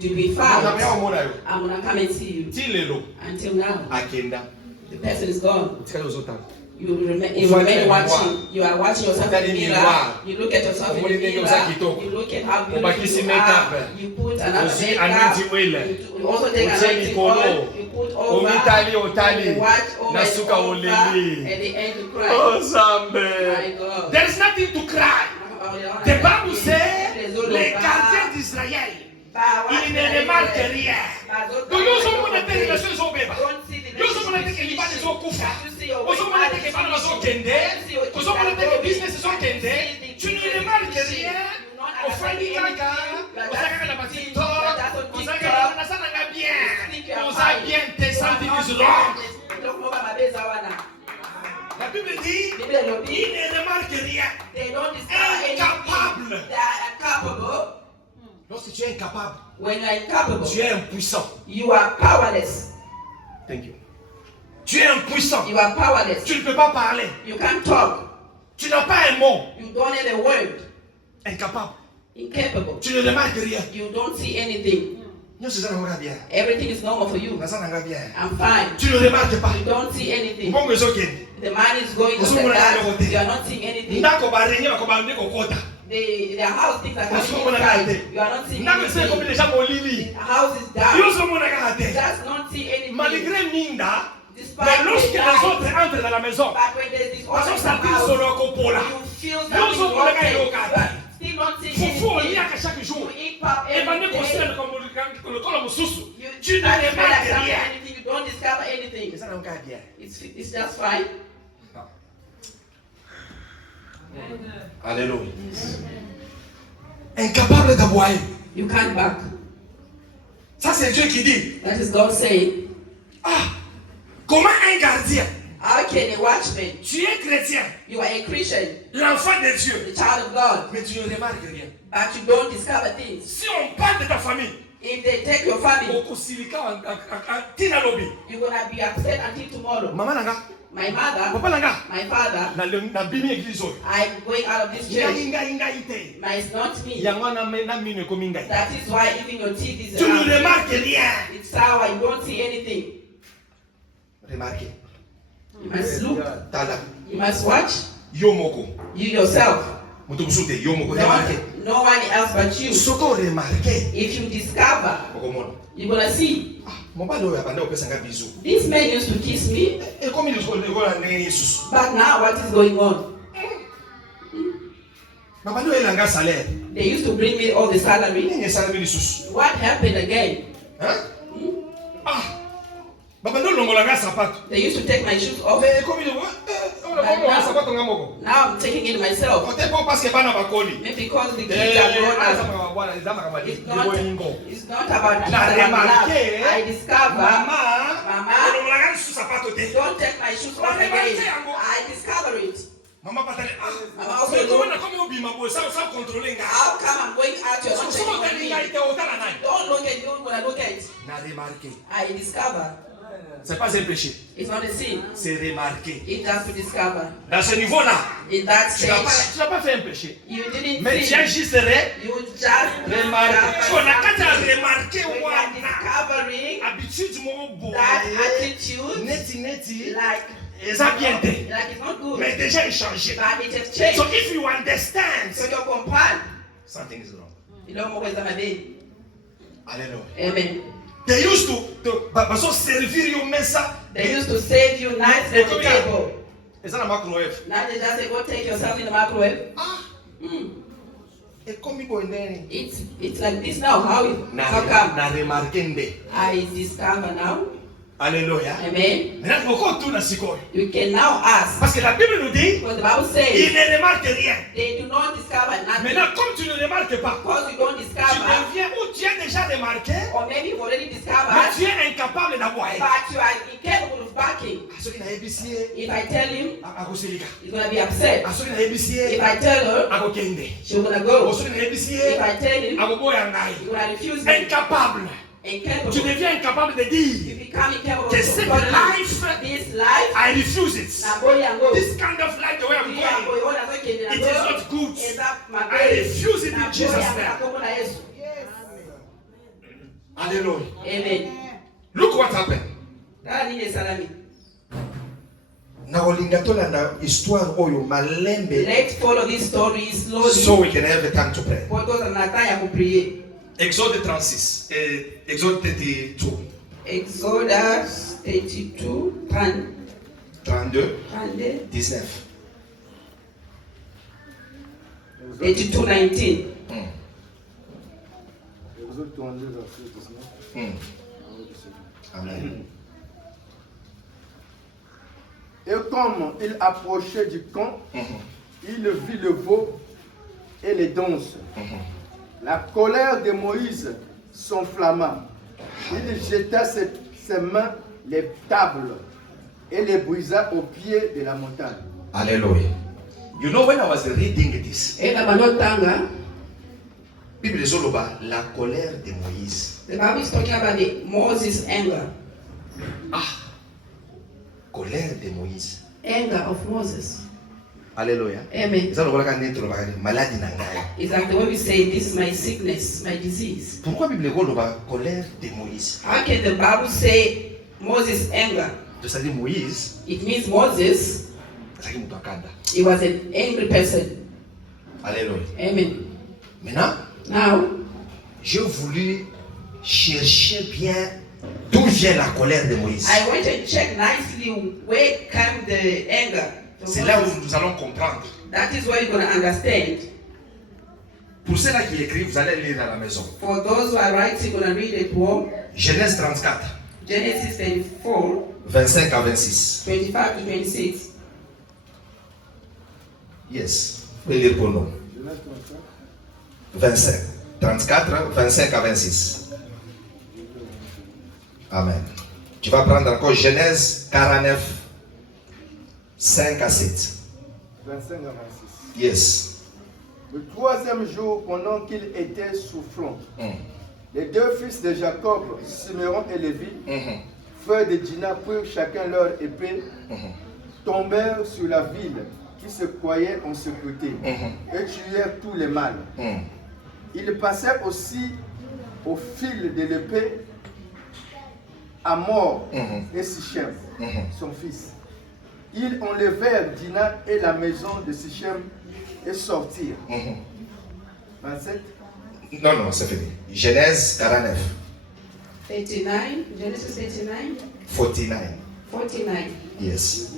To be found, I'm gonna come and see you. Until now, the person is gone. You remain watching. You are watching yourself in the mirror. You look at yourself in the mirror. You look at how beautiful you are. You put another makeup. You also take anointing oil. You put over. You watch over and the end you cry. My God. There is nothing to cry. The Bible says, les gardiens d'Israël, ils ne remarquent rien. Donc, ils sont montés les choses au bébé. Ils sont montés que les bâtiments sont couverts. Ils sont montés que les bâtiments sont kendés. Ils sont montés que les business sont kendés. tu ne remarques rien. Au fond du Maga, on s'en la partie tort, on s'en bien. On s'en bien tes sentiments wrong. La Bible dit, ils ne remarquent rien. Incapable. Lorsque tu es incapable, when you are incapable, tu es impuissant. You are powerless. Thank you. Tu es impuissant. You are powerless. Tu ne peux pas parler. You can't talk. Tu n'as pas un mot. You don't have a word. Incapable. Incapable. Tu ne remarques rien. You don't see anything. Everything is normal for you. I'm fine. Tu ne remarques pas. You don't see anything. The man is going to the that. You are not seeing anything. The house things are coming inside. You are not seeing anything. The house is dark. You just not see anything. Mais lorsque les autres entrent dans la maison, but when there is this order in the house, you feel something wrong. Still not seeing anything. You eat pop every day. You don't discover anything. It's just fine. Alléluia. Incapable d'aboyer. You can't back. Ça c'est Dieu qui dit. That is God saying. Comment un gardien? How can a watchman? Tu es chrétien. You are a Christian. L'enfant de Dieu. The child of God. Mais tu ne remarques rien. But you don't discover things. Si on parle de ta famille, if they take your family, you're gonna be upset until tomorrow. My mother, my father, I'm going out of this church. But it's not me. That is why even your teeth is it's sour, you don't see anything. You must look. You must watch. You yourself. No one else but you. If you discover, you're gonna see. This man used to kiss me. But now what is going on? They used to bring me all the salary. What happened again? They used to take my shoes off. Now I'm taking it myself. Maybe because the kids are grown up. It's not about kids that I'm allowed. I discover, Mama, don't take my shoes off again. I discover it. Mama also knows. How come I'm going out? You're not checking on me. Don't look at you when I look at it. I discover. C'est pas un péché. It's not a sin. C'est remarqué. It has to discover. Dans ce niveau-là, in that stage, tu n'as pas fait un péché. You didn't mais tu as juste remarqué. Habitude mon that attitude, neti, like it's not good. Mais déjà échangé. But it has changed. So if you understand, so you comprehend, something is wrong. Hallelujah. Amen. They used to servir you mesa. They used to save you nice at the table. Is that a microwave? Now they just say, go take yourself in the microwave. It's like this now. How come? I discover now. Alléluia. Amen. You can now ask. Parce que la Bible nous dit, because the Bible says, ils ne remarquent rien. They do not discover nothing. Maintenant, comme tu ne remarques pas, because you don't discover, tu deviens ou tu as déjà remarqué, or maybe you've already discovered, mais tu es incapable d'avoir. But you are incapable of backing. If I tell him, he's going to be upset. If I tell her, she's going to go. If I tell him, he's going to refuse me. Incapable. Tu deviens incapable de dire que cette life, I refuse it. This kind of life, the way I'm going, it is not good. I refuse it in Jesus' name. Hallelujah. Amen. Look what happened. Let's follow this story slowly. So we can have the time to pray. Exode 36 et Exode 32. Exodus 32, 32, 19. 32, 19. Exode 32, verset 19. Amen. Et comme il approchait du camp, il vit le veau et les donces. La colère de Moïse s'enflamma. Il jeta ses mains les tables et les brisa au pied de la montagne. Hallelujah. You know, when I was reading this, Bible is all about la colère de Moïse. The Bible is talking about Moses' anger. Ah, colère de Moïse. Anger of Moses. Hallelujah. Amen. It's like the way we say, this is my sickness, my disease. Pourquoi Bible est la colère de Moïse? How can the Bible say Moses' anger? C'est-à-dire Moïse. It means Moses. He was an angry person. Alléluia. Amen. Maintenant, now, j'ai voulu chercher bien d'où vient la colère de Moïse. I want to check nicely where came the anger. C'est là où nous allons comprendre. That is where you're going to understand. Pour ceux-là qui écrivent, vous allez lire à la maison. For those who are writing, you're going to read it home. Genèse 34. Genesis 34. 25 à 26. 25 to 26. Yes. Vous pouvez lire pour nous. 25. 34, 25 à 26. Amen. Tu vas prendre encore Genèse 49, 5 à 7. 25 à 26. Yes. Le troisième jour, pendant qu'il était souffrant, les deux fils de Jacob, Siméon et Lévi, frères de Dina, prirent chacun leur épée, tombèrent sur la ville qui se croyait en sécurité, et tuèrent tous les mâles. Ils passèrent aussi au fil de l'épée à mort et Sichem, son fils. Ils enlevèrent Dina et la maison de Sichem et sortirent. 27. Non, c'est fini. Genèse 49. 39. Genesis 39. 49. 49. Yes.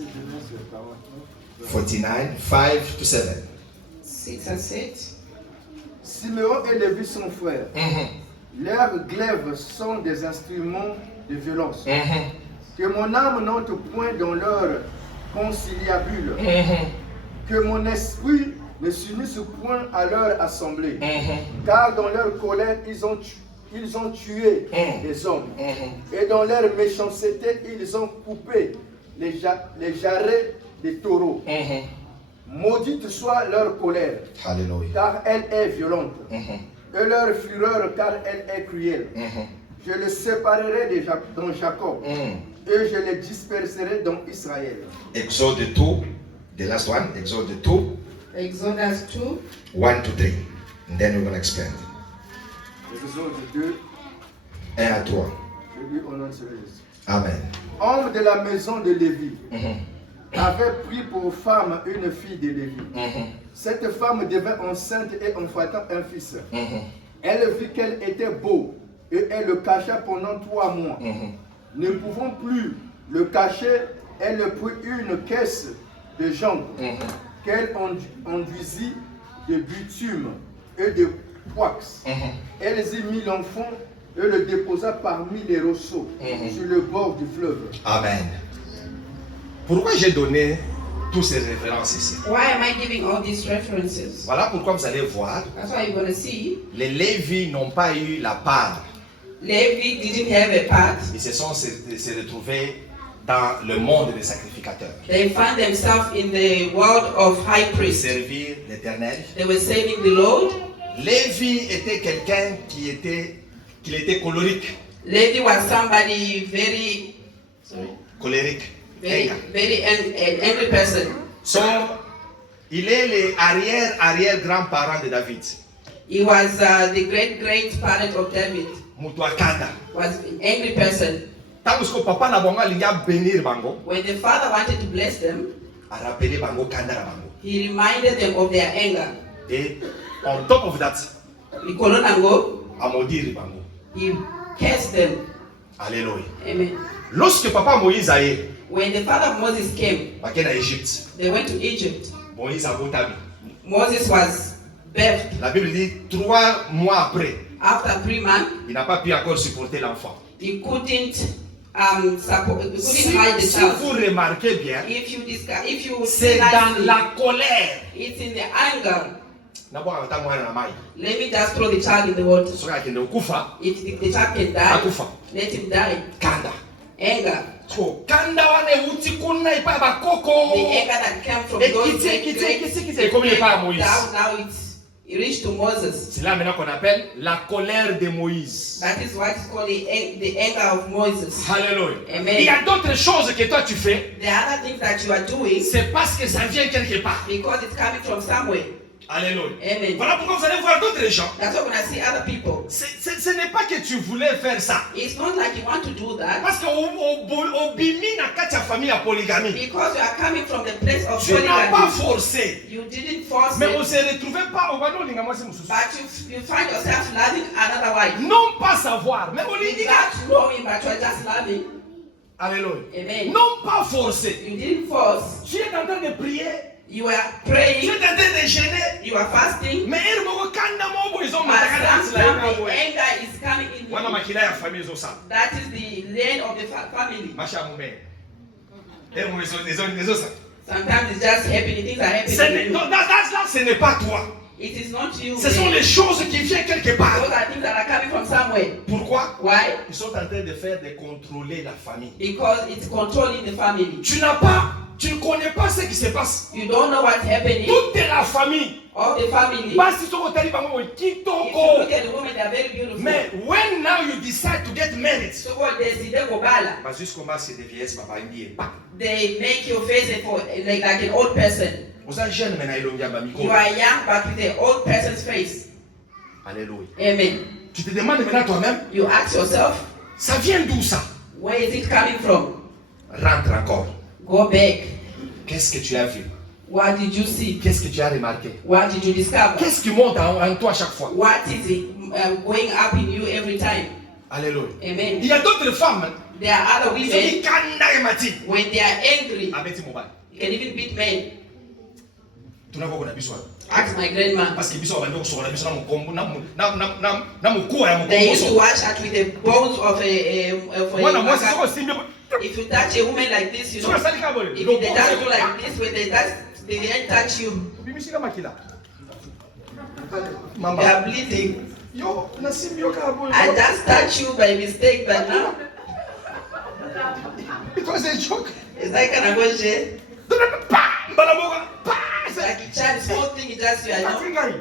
49, 5 to 7. 6 à 7. Siméon et Lévi sont frères. Leurs glaives sont des instruments de violence. Que mon âme n'entre point dans leur conciliabule. Que mon esprit ne s'unisse point à leur assemblée. Car dans leur colère, ils ont tué des hommes. Et dans leur méchanceté, ils ont coupé les jarrets des taureaux. Maudite soit leur colère, Hallelujah. car elle est violente. Et leur fureur, car elle est cruelle. Je les séparerai dans Jacob. Et je les disperserai dans Israël. Exode 2, the last one, Exode 2. Exodus 2. 1 to 3. And then we're going to explain. Exode 2. 1 à 3. Je lis au nom de Jésus. Amen. Homme de la maison de Lévi avait pris pour femme une fille de Lévi. Cette femme devint enceinte et enfanta un fils. Elle vit qu'elle était beau et elle le cacha pendant 3 mois. Ne pouvant plus le cacher, elle prit une caisse de jambes qu'elle enduisit de bitume et de poix. Elle y mit l'enfant et le déposa parmi les roseaux sur le bord du fleuve. Amen. Pourquoi j'ai donné toutes ces références ici? Why am I giving all these references? Voilà pourquoi vous allez voir. That's why you're going to see. Les Lévis n'ont pas eu la part. Levi didn't have a part. Ils se sont retrouvés dans le monde des sacrificateurs. They found themselves in the world of high priests. Servir l'Éternel. They were serving the Lord. Lévi était quelqu'un qui était colérique. Levi was somebody very Colérique. Very angry person. So, il est les arrière-grands-parents de David. He was the great parent of David. Mutuakanda. Was an angry person. Papa na bonga linga bénir bango. When the father wanted to bless them, A rappelé bango kanda na bango. he reminded them of their anger. Et on top of that, a maudire bango. He cursed them. Alléluia. Amen. Lorsque papa Moïse allait, When the father of Moses came, à Égypte, they went to Egypt. Moïse a voté. Moses was birthed. La Bible dit 3 mois après, After 3 months, il n'a pas pu encore supporter l'enfant. he couldn't Si vous remarquez bien, c'est dans la colère. It's in the anger. Let me just throw the child in the water. If the child can die, let him die. Anger. The anger that came from those now it reached to Moses. C'est là maintenant qu'on appelle la colère de Moïse. That is what is called the anger of Moses. Alléluia. Amen. Il y a d'autres choses que toi tu fais. The other things that you are doing, c'est parce que ça vient quelque part. Because it's coming from somewhere. Alléluia. Amen. Voilà pourquoi vous allez voir d'autres gens. That's why when I see other people. Ce n'est pas que tu voulais faire ça. It's not like you want to do that. Parce que obimi na kati ya famille ya polygamie. Because you are coming from the place of polygamy. Tu n'as pas forcé. You didn't force mais it. on se retrouvait pas au bano linga mwasi mususu. But you find yourself loving another wife. Non pas savoir, mais on linga. Without knowing, but you are just loving. Alléluia. Amen. Non pas forcé. You didn't force. Tu es en train de prier. You are praying. Tu es en train de jeûner. You are fasting. Mais anger is coming in you. That is the lane of the family. Sometimes it's just happening. Things are happening. Ce n'est pas toi. It is not you. Ce sont les choses qui viennent quelque part. Those are things that are coming from somewhere. Pourquoi? Why? Ils sont en train de faire de contrôler la famille. Because it's controlling the family. Tu ne connais pas ce qui se passe. You don't know what's happening. Toute la famille. All the family. If you look at the women, they are very beautiful. Mais when now you decide to get married, they make your face for like an old person. You are young but with an old person's face. Alléluia. Amen. Tu te demandes maintenant toi-même. You ask yourself. Ça vient d'où ça? Where is it coming from? Rentre encore. Go back. Qu'est-ce que tu as vu? What did you see? Qu'est-ce que tu as remarqué? What did you discover? Qu'est-ce qui monte en toi à chaque fois? What is it going up in you every time? Alléluia. Amen. Il y a d'autres femmes. There are other women. When they are angry, you can even beat men. Ask my grandma. They used to wash out with the bones of a if you touch a woman like this, you know, if they touch you like this, when they didn't touch you, they are bleeding. I just touched you by mistake, but now it was a joke. It's like an emotion. Like a child, small thing, it just you know.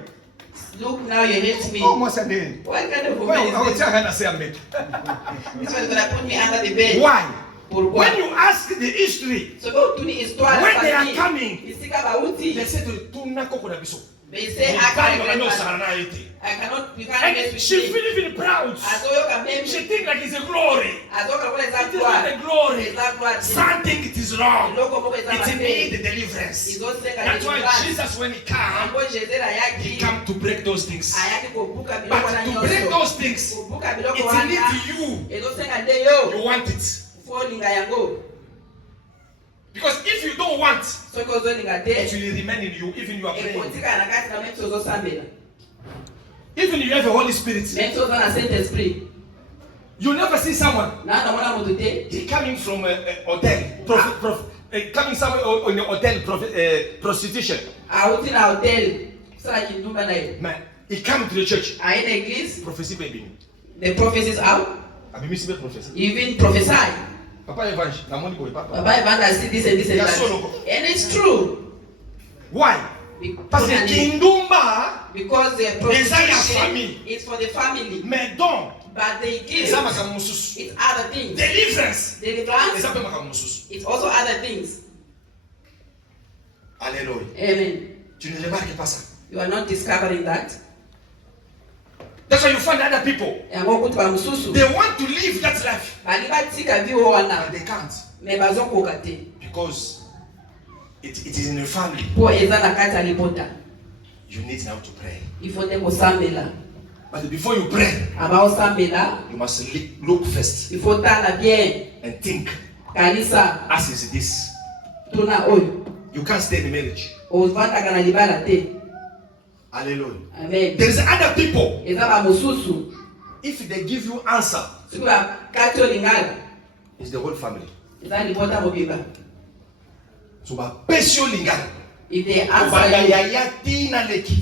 Look now, you hate me. What kind of woman is this? This one's gonna put me under the bed. Why? When you ask the history, when they are coming, they say I cannot, you can't mess with she me. feels even proud. She thinks like it's a glory. It is not a glory. Something it is wrong. It needs the deliverance. That's why Jesus, when he came to break those things. But to break those things, it needs you. You want it. Because if you don't want, it will remain in you, even you are praying. Even if you have a Holy Spirit, you never see someone he coming from a hotel, coming somewhere on a hotel prostitution. Man, he come to the church. Prophecy baby. The prophecies out. You even prophesy. Papa Evangelist see this and this and that. And it's true. Why? Because the prophecy is for the family. But they give it's other things. Deliverance. It's also other things. Alléluia. Amen. You are not discovering that. That's why you find other people. They want to live that life. But they can't. Because it is in the family. You need now to pray. But before you pray, you must look first and think. As is this. You can't stay in marriage. Hallelujah. Amen. There is other people. If they give you answer, It's the whole family. So if they answer you,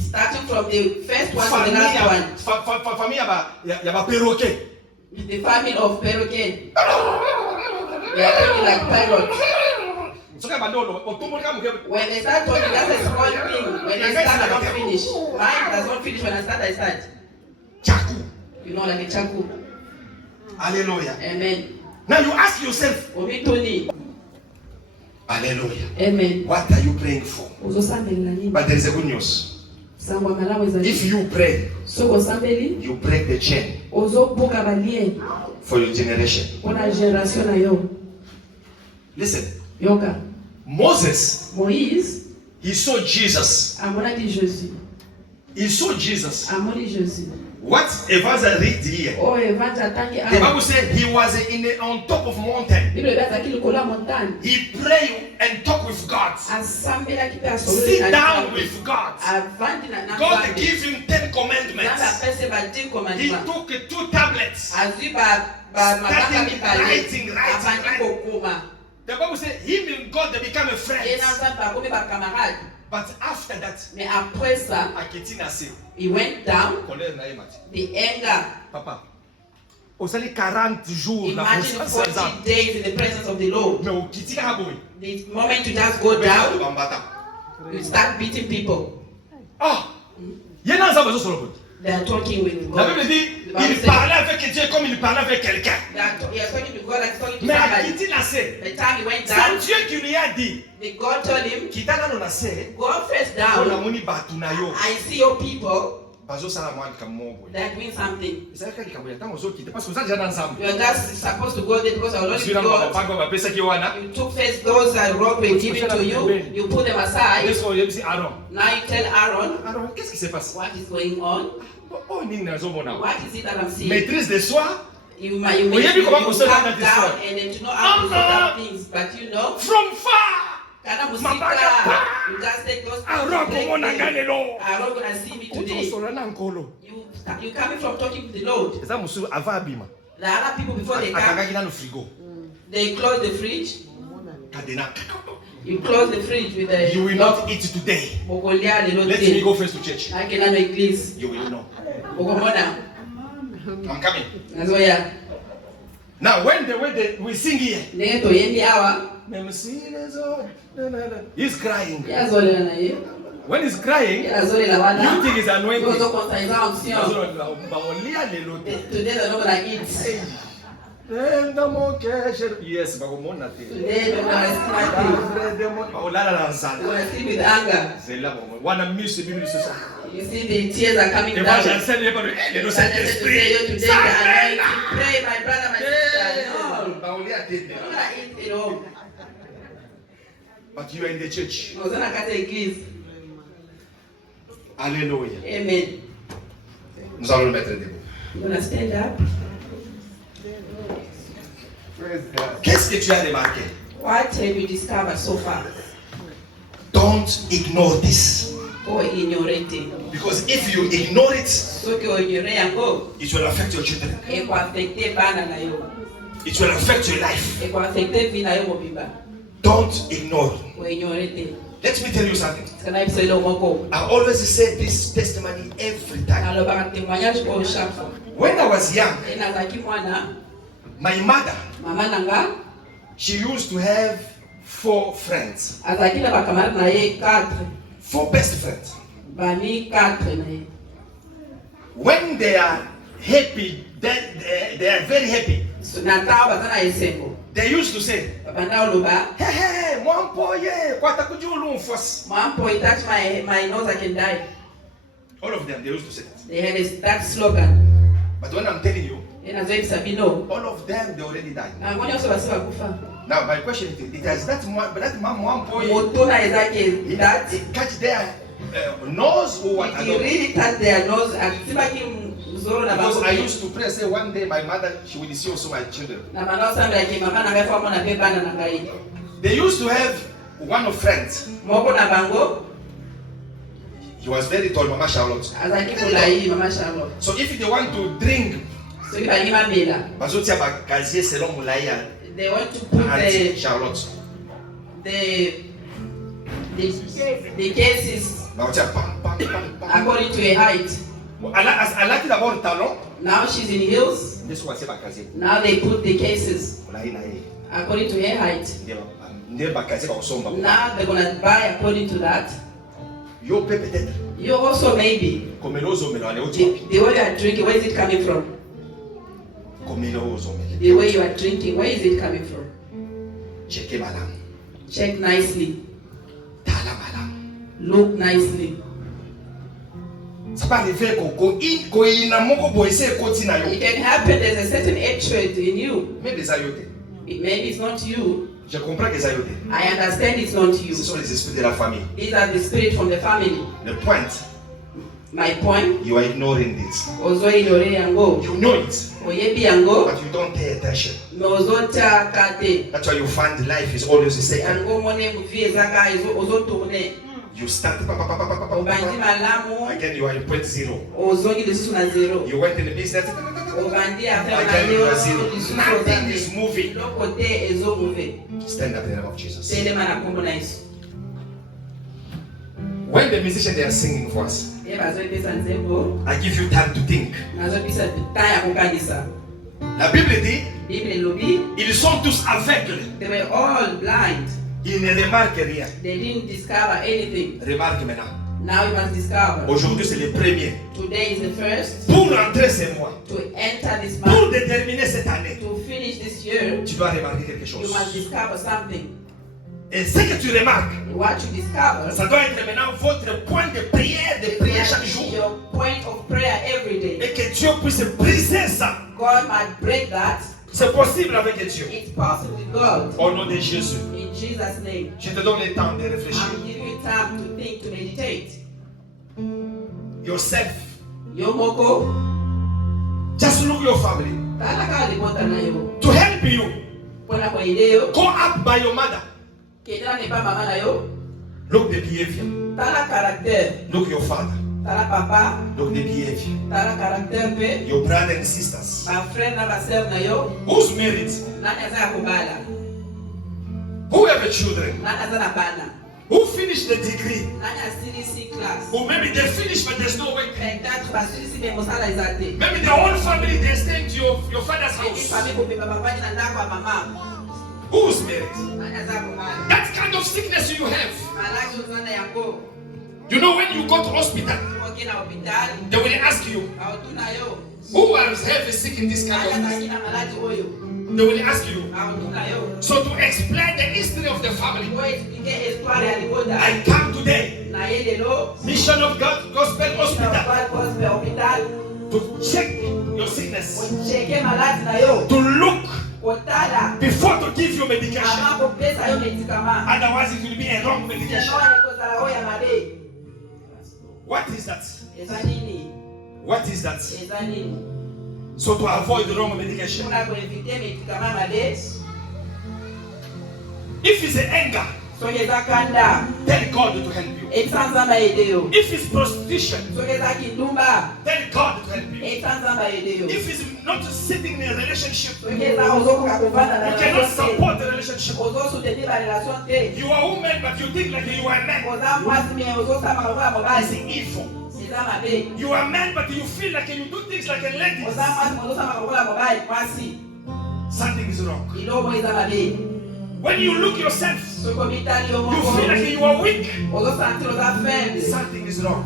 starting from the first one to the last one, the family of perroquet, they are talking like parrots. When they start talking, that's a small thing. When they start, I don't finish. Mine does not finish. When I start. Chaku. You know, like a chaku. Hallelujah. Amen. Now you ask yourself. Hallelujah. Amen. What are you praying for? But there is a good news. If you pray, you break the chain for your generation. Listen. Moïse, he saw Jesus. He saw Jesus. What Evangelist read here? The Bible said he was on top of mountain. He prayed and talked with God. Sit down with God. God gave him 10 commandments. He took 2 tablets. Starting writing. The Bible said him and God, they become a friend. But after that, he went down. The anger. Papa, 40 jours. Imagine 40 days in the presence of the Lord. The moment you just go down, you start beating people. They are talking with God. Il parlait avec Dieu comme il parlait avec quelqu'un. He was talking to God like talking to Mais somebody. the time he went down, Dieu qui lui a dit, the God told him, go first down. I see your people. That means something. You are just supposed to go there because I already go. You took first those rock were given to you. You put them aside. Now you tell Aaron, what is going on? What is it that I'm seeing? Maîtrise de soi. You calm down and then to know how to sort out things. But you know, from far. You just take those Aaron gonna see me today. You coming from talking to the Lord. The other people before they come, they close the fridge. You close the fridge with the. You will not eat today. Let me go first to church. You will know. I'm coming. Now when we sing here, he's crying. When he's crying, you think he's anointed. Today they're not gonna eat. Yes, today they're gonna sleep with anger. You see the tears are coming down. Today, pray, my brother, my sister. No, they're not gonna eat at home. But you are in the church. Alléluia. Amen. Nous allons le mettre debout. You're gonna stand up. Qu'est-ce que tu as remarqué? What have you discovered so far? Don't ignore this. Because if you ignore it, it will affect your children. It will affect your life. Don't ignore. Let me tell you something. I always say this testimony every time. When I was young, my mother, she used to have 4 friends. 4 best friends. When they are happy, they are very happy. They used to say, hey, Mwampo, Mwampo, it touched my nose, I can die. All of them, they used to say that. They had that slogan. But when I'm telling you, all of them, they already died. Now, my question is, it has that Mwampo, it catch their nose or what? He really touched their nose. Because I used to pray, say one day my mother, she will see also my children. They used to have one of friends. He was very tall, Mama Charlotte. So if they want to drink They want to put Charlotte. The cases according to her height. Now she's in heels. Now they put the cases according to her height. Now they're gonna buy according to that. You also maybe. The way you are drinking, where is it coming from? The way you are drinking, where is it coming from? Check nicely. Look nicely. It can happen there's a certain hatred in you. Maybe it's not you. I understand it's not you. These are the spirits from the family. My point. You are ignoring this. You know it. But you don't pay attention. That's why you find life is always the same. You start again, you are in point zero. You went in the business again, you are zero. Nothing is moving. Stand up in the name of Jesus. When the musicians they are singing for us, I give you time to think. La Bible dit, ils sont tous aveugles. They were all blind. Ils ne remarquent rien. They didn't discover anything. Remarque maintenant. Now you must discover. Aujourd'hui c'est le premier. Today is the first. Pour rentrer ce mois. To enter this month. Pour déterminer cette année. To finish this year. Tu dois remarquer quelque chose. You must discover something. Et ce que tu remarques, what you discover, ça doit être maintenant votre point de prière chaque jour. Your point of prayer every day. Et que Dieu puisse briser ça. God might break that. C'est possible avec Dieu. It's possible with God. Au nom de Jésus. In Jesus' name. Je te donne le temps de réfléchir. I'm giving you time to think, to meditate. Yourself. Yomoko. Just look your family. To help you. Go up by your mother. Look the behavior. Look your father. Look the behavior. Your brother and sisters. Who's married? Who have children? Who finished the degree? Or maybe they finished but there's no work. Maybe the whole family they stay to your father's house. Who's married? That kind of sickness you have. You know when you go to hospital, they will ask you, who has heavy sick in this kind of thing? They will ask you. So to explain the history of the family, I come today, Mission of God Gospel Hospital, to check your sickness, to look before to give you medication. Otherwise it will be a wrong medication. What is that? What is that? So to avoid the wrong medication. If it's anger, tell God to help you. If it's prostitution, tell God to help you. If it's not sitting in a relationship, you cannot support the relationship. You are a woman, but you think like you are a man. It's evil. You are a man, but you feel like you do things like a lady. Something is wrong. When you look yourself, you feel like you are weak. Something is wrong.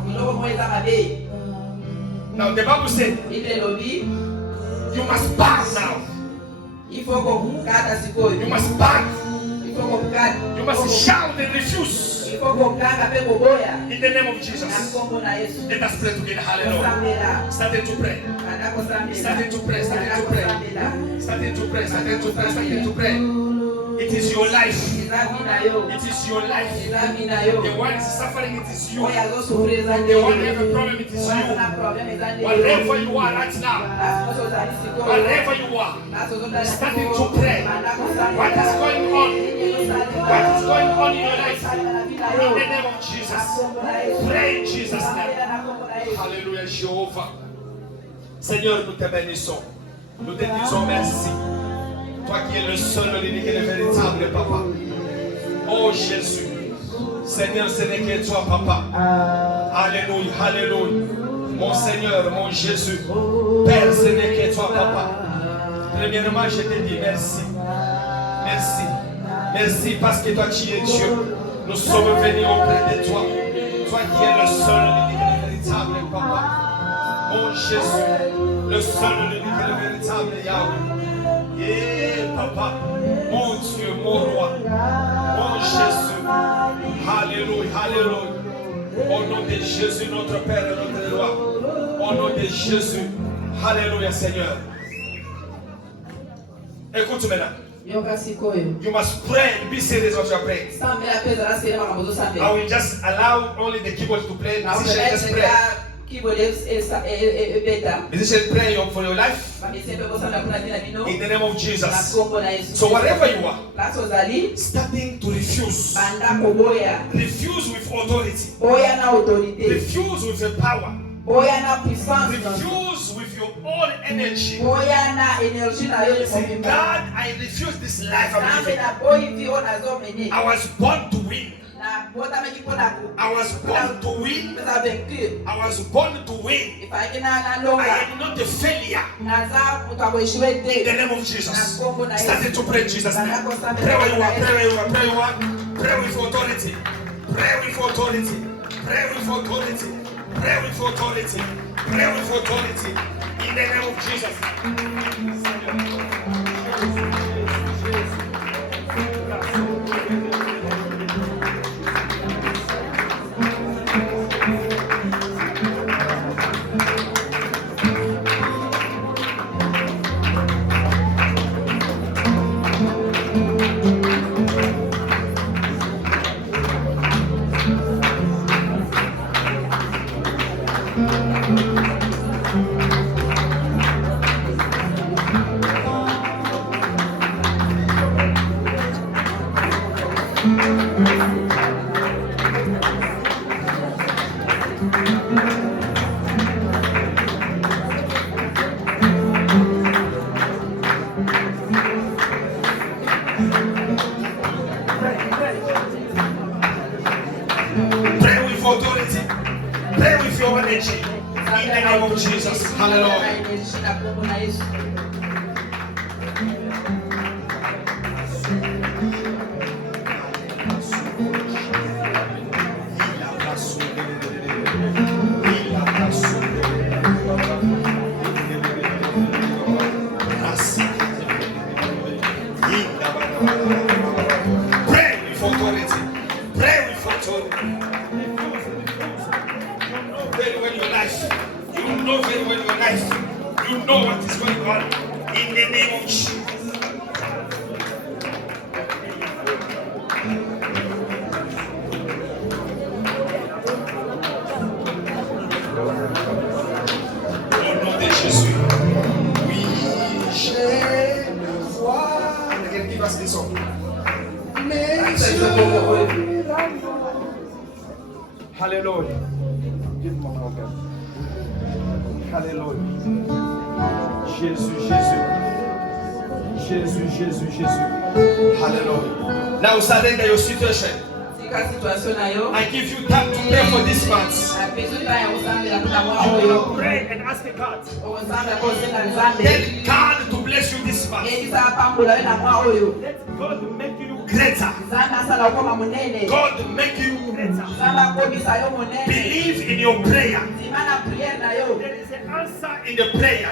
Now the Bible said, you must bow now. You must bow. You must shout and refuse. In the name of Jesus. Let us pray together. Hallelujah. Starting to pray. Starting to pray. Starting to pray. Starting to pray. Starting to pray. Starting to pray. It is your life. It is your life. The one is suffering, it is you. The one who has a problem, it is you. Wherever you are right now, wherever you are, starting to pray. What is going on? What is going on in your life? In the name of Jesus. Pray in Jesus' name. Alléluia, Jéhovah. Seigneur, nous te bénissons. Nous te disons merci. Toi qui es le seul, l'unique et le véritable papa. Oh Jésus. Seigneur, ce n'est que toi, papa. Alléluia, alléluia. Mon Seigneur, mon Jésus. Père, ce n'est que toi, papa. Premièrement, je te dis merci. Merci. Merci parce que toi, tu es Dieu. Nous sommes venus auprès de toi. Toi qui es le seul, l'unique et le véritable papa. Mon Jésus, le seul, l'unique et le véritable Yahweh. Et papa, mon Dieu, mon roi, mon Jésus. Alléluia, alléluia. Au nom de Jésus, notre Père et notre roi. Au nom de Jésus. Alléluia, Seigneur. Écoute maintenant. You must pray and be serious what you are praying. I will just allow only the keyboard to play. Musician, just pray. Musician, pray for your life. In the name of Jesus. So wherever you are, starting to refuse. Refuse with authority. Refuse with the power. Refuse with your own energy. Say, God, I refuse this life I'm living. I was born to win. I was born to win. I was born to win. I am not a failure. In the name of Jesus. Starting to pray in Jesus' name. Pray where you are, pray where you are, pray where you are. Pray with authority. Pray with authority. Pray with authority. Pray with authority. Pray with authority. In the name of Jesus. Alléluia. Dites-moi mon cœur. Alléluia. Jésus, Jésus. Jésus, Jésus, Jésus. Hallelujah. Now surrender your situation. I give you time to pray for this month. Pray and ask God. Tell God to bless you this month. Let God make you greater. God make you greater. Believe in your prayer. There is an answer in the prayer.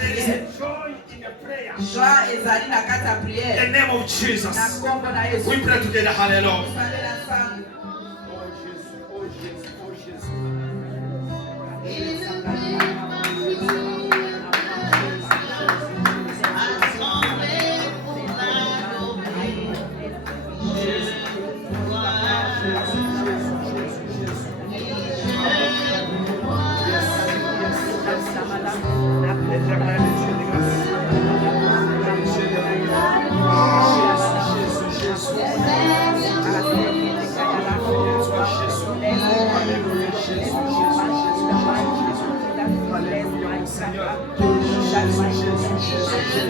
There is a joy in the prayer. In the name of Jesus. We pray together. Hallelujah. Jésus, Jésus, Jésus.